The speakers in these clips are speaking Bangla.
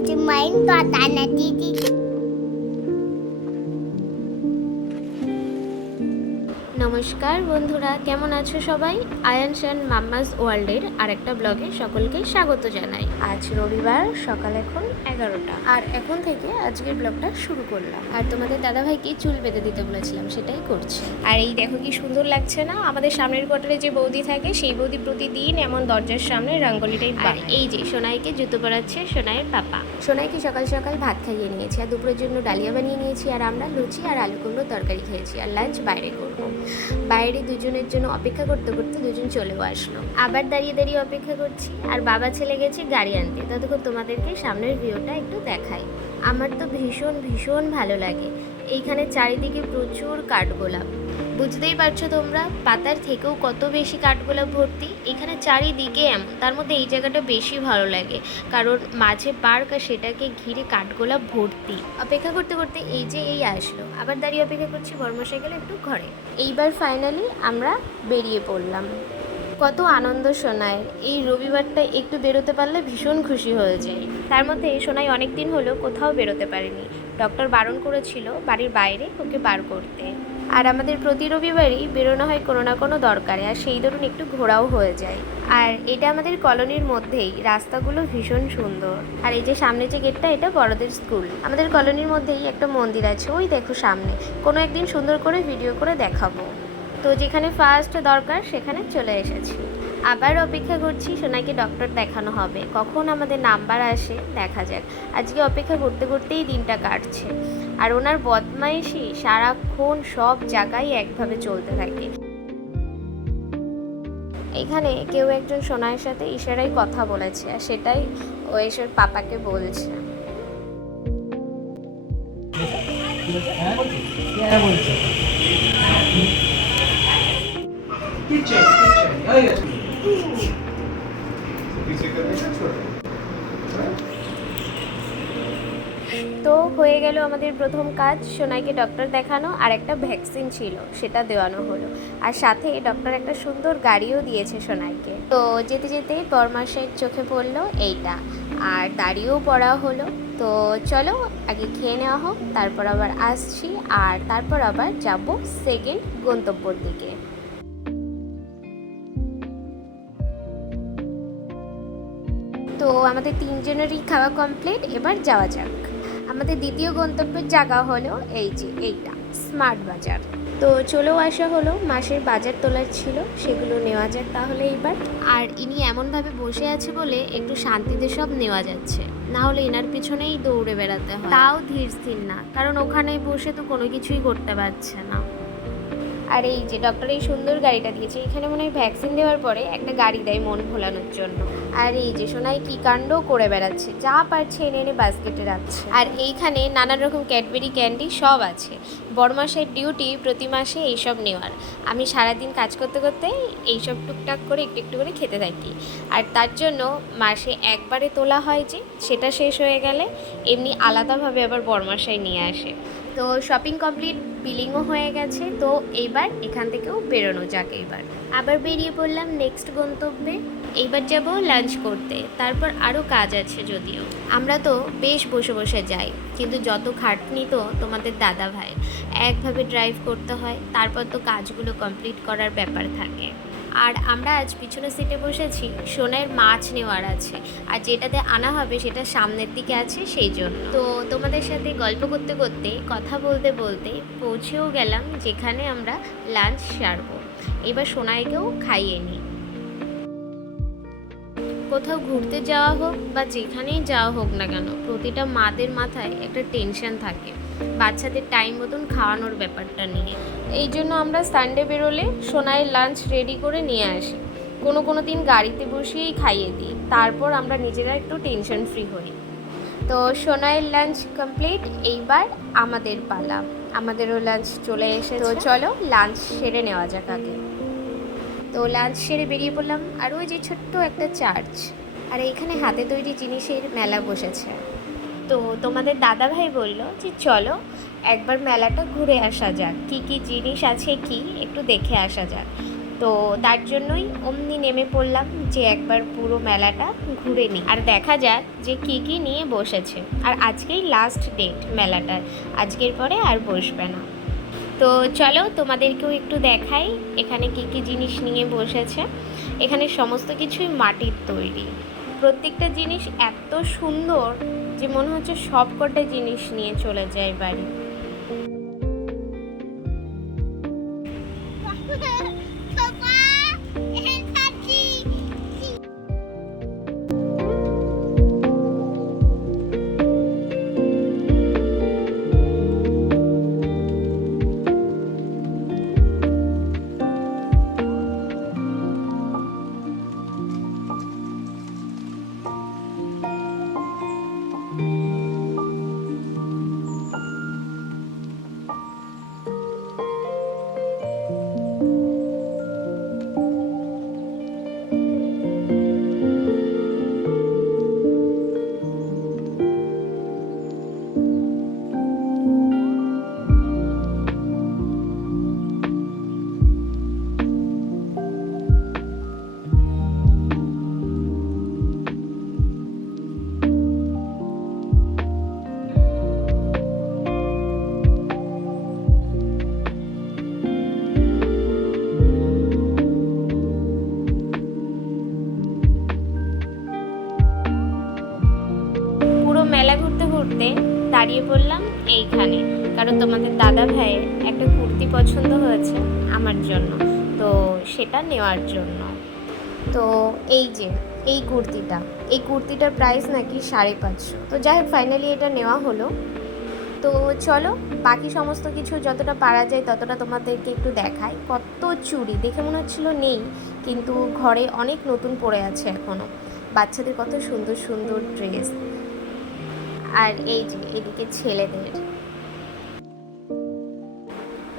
तुझे माइन तो आता ना दीदी। নমস্কার বন্ধুরা, কেমন আছো সবাই? আয়ানস অ্যান্ড মাম্মাস ওয়ার্ল্ডের আরেকটা ব্লগে সকলকে স্বাগত জানাই। আজ রবিবার, সকাল এখন 11টা, আর এখন থেকে আজকের ব্লগটা শুরু করলাম। আর তোমাদের দাদাভাইকে চুল বেঁধে দিতে বলেছিলাম, সেটাই করছি। আর এই দেখো কি সুন্দর লাগছে না? আমাদের সামনের কোয়ার্টারে যে বৌদি থাকে, সেই বৌদি প্রতিদিন এমন দরজার সামনে রঙ্গোলিটাই বানায়। এই যে সোনাইকে জুতো পরাচ্ছে সোনাইয়ের পাপা। সোনাইকে সকাল সকাল ভাত খাইয়ে নিয়েছি, আর দুপুরের জন্য ডালিয়া বানিয়ে নিয়েছি, আর আমরা লুচি আর আলু কুমড়ো তরকারি খেয়েছি, আর লাঞ্চ বাইরে করবো। বাইরে দুজনের জন্য অপেক্ষা করতে করতে দুজন চলেও আসলো। আবার দাঁড়িয়ে দাঁড়িয়ে অপেক্ষা করছি, আর বাবা ছেলে গেছে গাড়ি আনতে। ততক্ষণ তোমাদেরকে সামনের ভিউটা একটু দেখাই। আমার তো ভীষণ ভীষণ ভালো লাগে। এইখানে চারিদিকে প্রচুর কাঠগোলাপ, বুঝতেই পারছো তোমরা, পাতার থেকেও কত বেশি কাঠগোলাপ ভর্তি। এখানে চারিদিকে এমন, তার মধ্যে এই জায়গাটা বেশি ভালো লাগে কারণ মাঝে পার্ক আর সেটাকে ঘিরে কাঠগোলাপ ভর্তি। অপেক্ষা করতে করতে এই যে এই আসলো, আবার দাঁড়িয়ে অপেক্ষা করছি বর্মশাই গেলে একটু ঘরে। এইবার ফাইনালি আমরা বেরিয়ে পড়লাম। কত আনন্দ সোনাইয়ের, এই রবিবারটা একটু বেরোতে পারলে ভীষণ খুশি হয়ে যায়। তার মধ্যে সোনাই অনেক দিন হলো কোথাও বেরোতে পারেনি। ডক্টর বারণ করেছিল বাড়ির বাইরে ওকে বার করতে। আর আমাদের প্রতি রবিবারই বেরোনো হয় কোনো না কোনো দরকারে, আর সেই ধরুন একটু ঘোরাও হয়ে যায়। আর এটা আমাদের কলোনির মধ্যেই, রাস্তাগুলো ভীষণ সুন্দর। আর এই যে সামনে যে গেটটা, এটা বড়দের স্কুল। আমাদের কলোনির মধ্যেই একটা মন্দির আছে, ওই দেখো সামনে। কোনো একদিন সুন্দর করে ভিডিও করে দেখাবো। তো যেখানে ফার্স্ট দরকার সেখানে চলে এসেছি। আবার অপেক্ষা করছি, সোনাইকে ডক্টর দেখানো হবে, কখন আমাদের নাম্বার আসে দেখা যাক। আজকে অপেক্ষা করতে করতেই দিনটা কাটছে। আর ওনার বদমাইশি সারাক্ষণ সব জায়গায় একভাবে চলতে থাকে। এখানে কেউ একজন সোনাইয়ের সাথে ইশারায় কথা বলেছে, আর সেটাই ও এসে পাপাকে বলছে। তো হয়ে গেল আমাদের প্রথম কাজ, সোনাইকে ডক্টর দেখানো, আর একটা ভ্যাকসিন ছিল সেটা দেওয়ানো হলো। আর সাথে ডক্টর একটা সুন্দর গাড়িও দিয়েছে সোনাইকে। তো যেতে যেতে বরমাসের চোখে পড়লো এইটা, আর দাড়িও পড়া হলো। তো চলো আগে খেয়ে নেওয়া হোক, তারপর আবার আসছি, আর তারপর আবার যাব সেকেন্ড গন্তব্যর দিকে। তো আমাদের তিনজনেরই খাওয়া কমপ্লিট, এবার যাওয়া যাক। আমাদের দ্বিতীয় গন্তব্যের জায়গা হলো এই যে এইটা, স্মার্ট বাজার। তো চলেও আসা হলো, মাসের বাজার তোলার ছিল, সেগুলো নেওয়া যাক তাহলে এইবার। আর ইনি এমনভাবে বসে আছে বলে একটু শান্তিতে সব নেওয়া যাচ্ছে, না হলে এনার পিছনেই দৌড়ে বেড়াতে হয়। তাও ধীর স্থির না, কারণ ওখানে বসে তো কোনো কিছুই করতে পারছে না। আর এই যে ডক্টর এই সুন্দর গাড়িটা দিয়েছে, এখানে মনে হয় ভ্যাকসিন দেওয়ার পরে একটা গাড়ি দেয় মন ভোলানোর জন্য। আর এই যে সোনাই কি কাণ্ড করে বেড়াচ্ছে, যা পারছে এনে এনে বাস্কেটে রাখছে। আর এইখানে নানান রকম ক্যাডবেরি ক্যান্ডি সব আছে। বড়মাসের ডিউটি প্রতি মাসে এইসব নেওয়ার। আমি সারাদিন কাজ করতে করতে এইসব টুকটাক করে একটু একটু করে খেতে থাকি। আর তার জন্য মাসে একবারে তোলা হয়, যে সেটা শেষ হয়ে গেলে এমনি আলাদাভাবে আবার বড়মাসাই নিয়ে আসে। তো শপিং কমপ্লিট, বিলিংও হয়ে গেছে। তো এইবার এখান থেকেও বেরোনো যাক। এইবার আবার বেরিয়ে পড়লাম নেক্সট গন্তব্যে। এইবার যাব লাঞ্চ করতে, তারপর আরও কাজ আছে। যদিও আমরা তো বেশ বসে বসে যাই, কিন্তু যত খাটনি তো তোমাদের দাদা ভাই, একভাবে ড্রাইভ করতে হয়, তারপর তো কাজগুলো কমপ্লিট করার ব্যাপার থাকে। আর আমরা আজ পিছনের সিটে বসেছি, সোনাইয়ের মাছ নেওয়ার আছে, আর যেটাতে আনা হবে সেটা সামনের দিকে আছে, সেই জন্য। তো তোমাদের সাথে গল্প করতে করতে, কথা বলতে বলতে পৌঁছেও গেলাম যেখানে আমরা লাঞ্চ সারবো। এবার সোনাইকেও খাইয়ে নিই। কোথাও ঘুরতে যাওয়া হোক বা যেখানেই যাওয়া হোক না কেন, প্রতিটা মাদের মাথায় একটা টেনশন থাকে বাচ্চাদের টাইম মতন খাওয়ানোর ব্যাপারটা নিয়ে। এই জন্য আমরা সানডে বেরোলে সোনাইয়ের লাঞ্চ রেডি করে নিয়ে আসি, কোনো দিন গাড়িতে বসিয়েই খাইয়ে দিই, তারপর আমরা নিজেরা একটু টেনশন ফ্রি হই। তো সোনাইয়ের লাঞ্চ কমপ্লিট, এইবার আমাদের পালা। আমাদেরও লাঞ্চ চলে এসেছে, তো চলো লাঞ্চ সেরে নেওয়া যাক আগে। তো লাঞ্চ সেরে বেরিয়ে পড়লাম, আর ওই যে ছোট্ট একটা চার্চ, আর এইখানে হাতে তৈরি জিনিসের মেলা বসেছে। তো তোমাদের দাদাভাই বলল যে চলো একবার মেলাটা ঘুরে আসা যাক, কি কি জিনিস আছে কি একটু দেখে আসা যাক। তো তার জন্যই অমনি নেমে পড়লাম যে একবার পুরো মেলাটা ঘুরে নিই আর দেখা যাক যে কী কী নিয়ে বসেছে। আর আজকেই লাস্ট ডেট মেলাটার, আজকের পরে আর বসবে না। তো চলো তোমাদেরকেও একটু দেখাই এখানে কী কী জিনিস নিয়ে বসেছে। এখানে সমস্ত কিছুই মাটির তৈরি, প্রত্যেকটা জিনিস এত সুন্দর যে মনে হচ্ছে সব কটা জিনিস নিয়ে চলে যায় বাড়ি। Papa, and Tati. মেলা ঘুরতে ঘুরতে দাঁড়িয়ে পড়লাম এইখানে, কারণ তোমাদের দাদা ভাইয়ের একটা কুর্তি পছন্দ হয়েছে আমার জন্য, তো সেটা নেওয়ার জন্য। তো এই যে এই কুর্তিটার প্রাইস নাকি 550। তো যাই হোক ফাইনালি এটা নেওয়া হলো। তো চলো বাকি সমস্ত কিছু যতটা পারা যায় ততটা তোমাদেরকে একটু দেখাই। কত চুড়ি, দেখে মনে হচ্ছিল নেই, কিন্তু ঘরে অনেক নতুন পড়ে আছে এখনও। বাচ্চাদের কত সুন্দর সুন্দর ড্রেস। আর এই যে এদিকে ছেলেদের,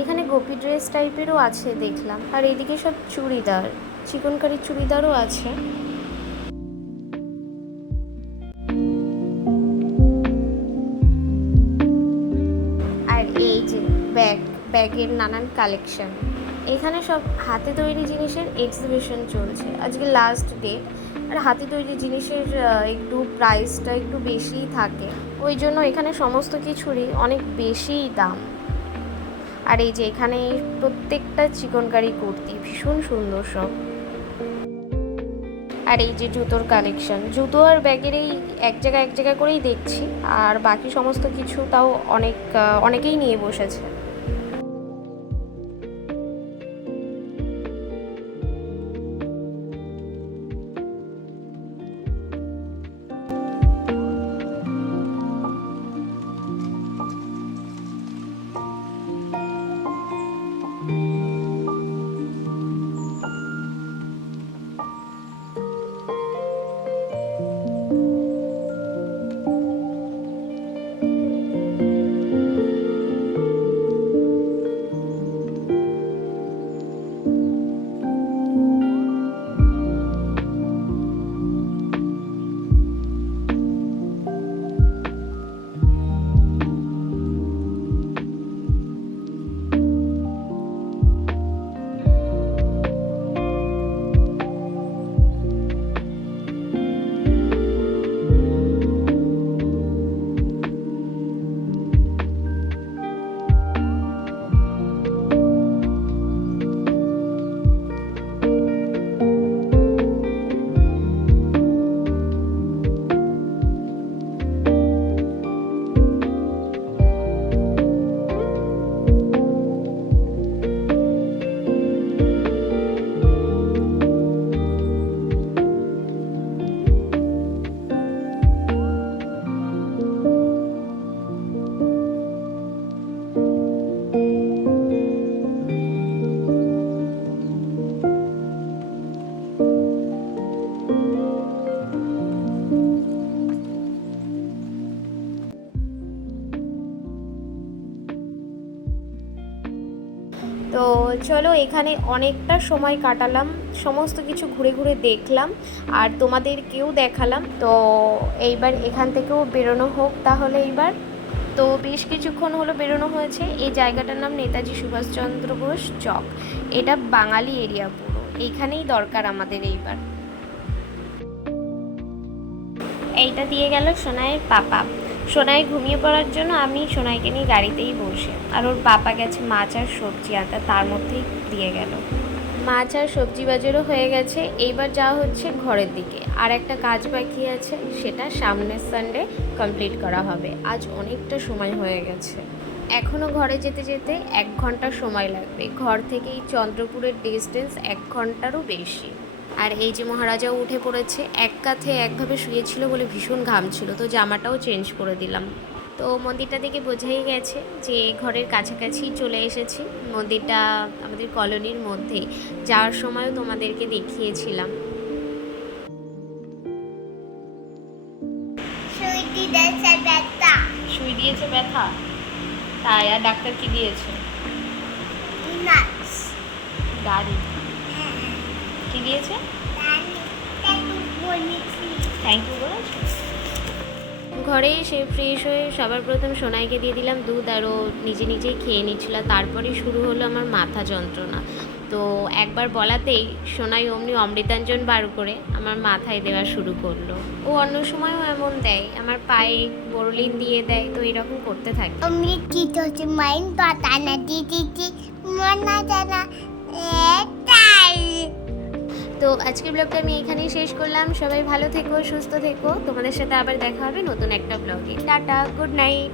এখানে গোপী ড্রেস টাইপেরও আছে দেখলাম। আর এদিকে সব চুড়িদার, চিকনকারি চুড়িদারও আছে। আর এই যে ব্যাগের নানান কালেকশন। এখানে সব হাতে তৈরি জিনিসের এক্সিবিশন চলছে, আজকে লাস্ট ডে। আর হাতে তৈরি জিনিসের একটু প্রাইসটা একটু বেশিই থাকে, ওই জন্য এখানে সমস্ত কিছুরই অনেক বেশিই দাম। আর এই যে এখানে প্রত্যেকটা চিকনকারি কুর্তি ভীষণ সুন্দর সব। আর এই যে জুতোর কালেকশন, জুতো আর ব্যাগের এই এক জায়গায় করেই দেখছি। আর বাকি সমস্ত কিছু তাও অনেকেই নিয়ে বসেছে। তো চলো এখানে অনেকটা সময় কাটালাম, সমস্ত কিছু ঘুরে ঘুরে দেখলাম আর তোমাদেরকেও দেখালাম। তো এইবার এখান থেকেও বেরোনো হোক তাহলে। এইবার তো বেশ কিছুক্ষণ হলো বেরোনো হয়েছে। এই জায়গাটার নাম নেতাজি সুভাষচন্দ্র বোস চক, এটা বাঙালি এরিয়া পুরো। এইখানেই দরকার আমাদের এইবার। এইটা দিয়ে গেল সোনাইয়ের পাপা। সোনাই ঘুমিয়ে পড়ার জন্য আমি সোনাইকে নিয়ে গাড়িতেই বসে, আর ওর পাপা গেছে মাছ আর সবজি আনতে, তার মধ্যেই দিয়ে গেল। মাছ আর সবজি বাজারও হয়ে গেছে, এইবার যাওয়া হচ্ছে ঘরের দিকে। আর একটা কাজ বাকি আছে, সেটা সামনের সানডে কমপ্লিট করা হবে। আজ অনেকটা সময় হয়ে গেছে, এখনও ঘরে যেতে যেতে 1 ঘন্টা সময় লাগবে। ঘর থেকে এই চন্দ্রপুরের ডিস্টেন্স 1 ঘন্টারও বেশি। আর এই যে মহারাজাও উঠে পড়েছে, এক কাঁধে একভাবে শুয়েছিল বলে ভীষণ ঘামছিল, তো জামাটাও চেঞ্জ করে দিলাম। তো মন্দিরটা দেখে বোঝাই গেছে যে ঘরের কাছাকাছি চলে এসেছি। মন্দিরটা আমাদের কলোনির মধ্যেই, যাওয়ার সময়ও তোমাদেরকে দেখিয়েছিলাম। সুই দিয়েছে ব্যথা। সুই দিয়েছে ব্যথা? তাই? আর ডাক্তার কি দিয়েছে? নাচ। গাড়ি কি দিয়েছে? থ্যাংক ইউ বলেছে। ঘরে এসে ফ্রেশ হয়ে সবার প্রথম সোনাইকে দিয়ে দিলাম দুধ, আর ও নিজে নিজেই খেয়ে নিচ্ছিল। তারপরে শুরু হলো আমার মাথা যন্ত্রণা। তো একবার বলাতেই সোনাই অমনি অমৃতাঞ্জন বার করে আমার মাথায় দেওয়া শুরু করলো। ও অন্য সময়ও এমন দেয়, আমার পায়ে বোরলিন দিয়ে দেয়, তো এরকম করতে থাকে। আমি কি হচ্ছে মাইন পাতানা দিদি মনা জানা তো আজকের ব্লগটা আমি এখানেই শেষ করলাম। সবাই ভালো থেকো, সুস্থ থেকো। তোমাদের সাথে আবার দেখা হবে নতুন একটা ব্লগে। Tata, good night.